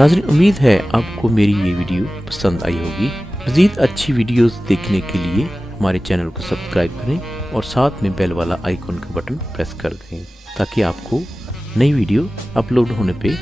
नाज़रीन, उम्मीद है आपको मेरी ये वीडियो पसंद आई होगी। मज़ीद अच्छी वीडियोस देखने के लिए हमारे चैनल को सब्सक्राइब करें और साथ में बेल वाला आइकॉन का बटन प्रेस कर दें ताकि आपको नई वीडियो अपलोड होने पे